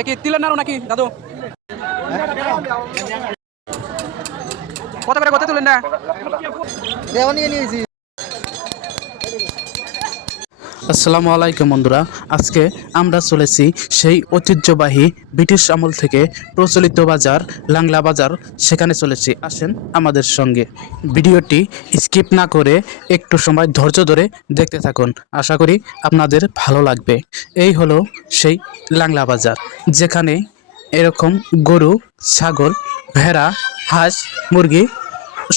এটা কি তিলের নাড়ু নাকি দাদু? কত করে কত তুলেন না? দেওয়া নিয়ে নিয়েছি। আসসালামু আলাইকুম বন্ধুরা, আজকে আমরা চলেছি সেই ঐতিহ্যবাহী ব্রিটিশ আমল থেকে প্রচলিত বাজার লাংলা বাজার, সেখানে চলেছি। আসেন আমাদের সঙ্গে, ভিডিওটি স্কিপ না করে একটু সময় ধৈর্য ধরে দেখতে থাকুন, আশা করি আপনাদের ভালো লাগবে। এই হলো সেই লাংলা বাজার, যেখানে এরকম গরু, ছাগল, ভেড়া, হাঁস, মুরগি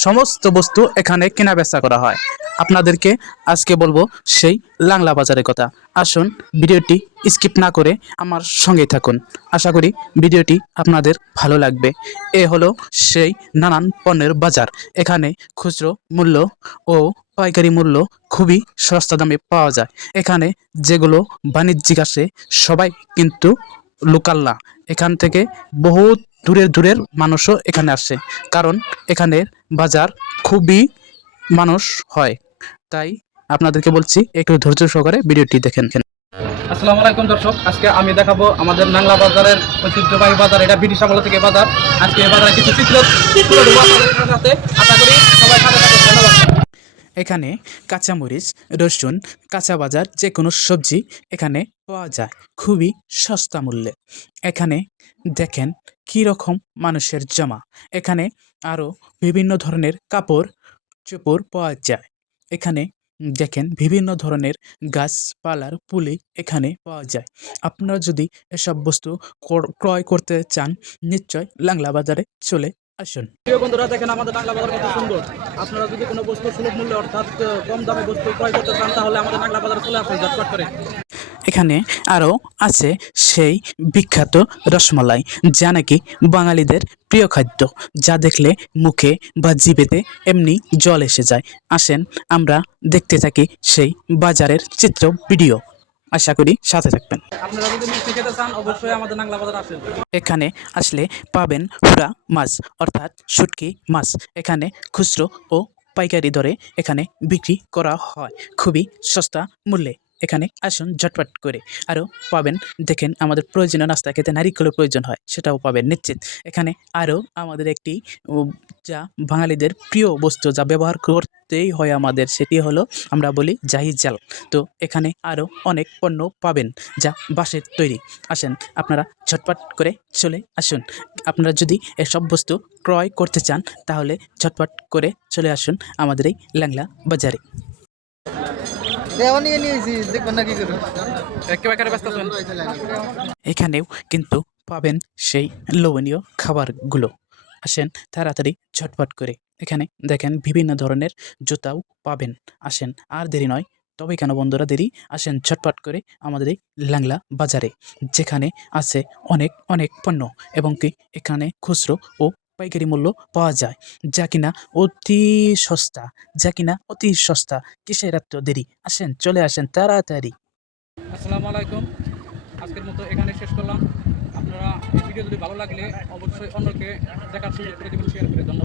সমস্ত বস্তু এখানে কেনা বেচা করা হয়। আপনাদেরকে আজকে বলবো সেই লাংলা বাজারের কথা। আসুন ভিডিওটি স্কিপ না করে আমার সঙ্গেই থাকুন, আশা করি ভিডিওটি আপনাদের ভালো লাগবে। এ হলো সেই নানান পণ্যের বাজার। এখানে খুচরো মূল্য ও পাইকারি মূল্য খুবই সস্তা দামে পাওয়া যায়। এখানে যেগুলো বাণিজ্যিক আসে সবাই কিন্তু লোকাল না, এখান থেকে বহুত দূরের দূরের মানুষও এখানে আসে, কারণ এখানের বাজার খুবই মানুষ হয়। তাই আপনাদেরকে বলছি একটু ধৈর্য সহকারে ভিডিওটি দেখেন। আসসালামু আলাইকুম দর্শক, আজকে আমি দেখাবো আমাদের নাংলা বাজারের ঐতিহ্যবাহী বাজার। এটা ব্রিটিশ আমল থেকে বাজার। আজকে এই বাজারে কিছু চিত্র তুলে ধরবো আপনাদের সাথে। আশা করি সবাই সাথে থাকবেন। ধন্যবাদ। এখানে কাঁচামরিচ, রসুন, কাঁচা বাজার যে কোনো সবজি এখানে পাওয়া যায় খুবই সস্তা মূল্যে। এখানে দেখেন কী রকম মানুষের জমা। এখানে আরও বিভিন্ন ধরনের কাপড় চোপড় পাওয়া যায়। এখানে দেখেন বিভিন্ন ধরনের গাছপালার পুলি এখানে পাওয়া যায়। আপনারা যদি এসব বস্তু ক্রয় করতে চান, নিশ্চয় লাংলা বাজারে চলে আসুন। প্রিয় বন্ধুরা, দেখেন আমাদের নাংলা বাজার কত সুন্দর। আপনারা যদি কোনো বস্তু সুলভ মূল্যে অর্থাৎ কম দামে বস্তু ক্রয় করতে চান, তাহলে আমাদের নাংলা বাজারে চলে আসুন ঝটপট করে। এখানে আরও আছে সেই বিখ্যাত রসমালাই, যা নাকি বাঙালিদের প্রিয় খাদ্য, যা দেখলে মুখে বা জিভেতে এমনি জল এসে যায়। আসেন আমরা দেখতে থাকি সেই বাজারের চিত্র ভিডিও, আশা করি সাথে থাকবেন। আপনারা যদি মিষ্টি খেতে চান, অবশ্যই আমাদের নাংলা বাজার আসেন। এখানে আসলে পাবেন হুরা মাছ, অর্থাৎ শুটকি মাছ। এখানে খুচরো ও পাইকারি দরে এখানে বিক্রি করা হয় খুবই সস্তা মূল্যে। এখানে আসুন ঝটপট করে। আরও পাবেন, দেখেন আমাদের প্রয়োজনীয় নাস্তা খেতে নারিকেলের প্রয়োজন হয়, সেটাও পাবেন নিশ্চিত। এখানে আরও আমাদের একটি যা বাঙালিদের প্রিয় বস্তু, যা ব্যবহার করতেই হয় আমাদের, সেটি হলো আমরা বলি জাহি জাল। তো এখানে আরও অনেক পণ্য পাবেন যা বাঁশের তৈরি। আসেন আপনারা ঝটপট করে চলে আসুন। আপনারা যদি এসব বস্তু ক্রয় করতে চান, তাহলে ঝটপট করে চলে আসুন আমাদের এই লাংলা বাজারে। দেওয়া নিয়ে নিয়েছি, দেখবেন না কি করে। একেবারে ব্যস্ত আছেন। এখানেও কিন্তু পাবেন সেই লোভনীয় খাবারগুলো। আসেন তাড়াতাড়ি ঝটপট করে। এখানে দেখেন বিভিন্ন ধরনের জুতাও পাবেন। আসেন, আর দেরি নয়। তবে কেন বন্ধুরা দেরি, আসেন ঝটপট করে আমাদের এই লাংলা বাজারে, যেখানে আছে অনেক অনেক পণ্য, এবং কি এখানে খুচরো ও পাইকারি মূল্য পাওয়া যায়, যা কিনা অতি সস্তা, যা কিনা অতি সস্তা। কিসের এত দেরি, আসেন চলে আসেন তাড়াতাড়ি। আসসালামু আলাইকুম, আজকের মতো এখানে শেষ করলাম। আপনারা এই ভিডিও যদি ভালো লাগলে অবশ্যই অন্যকে দেখার সুযোগ করে দেবেন, শেয়ার করে। ধন্যবাদ।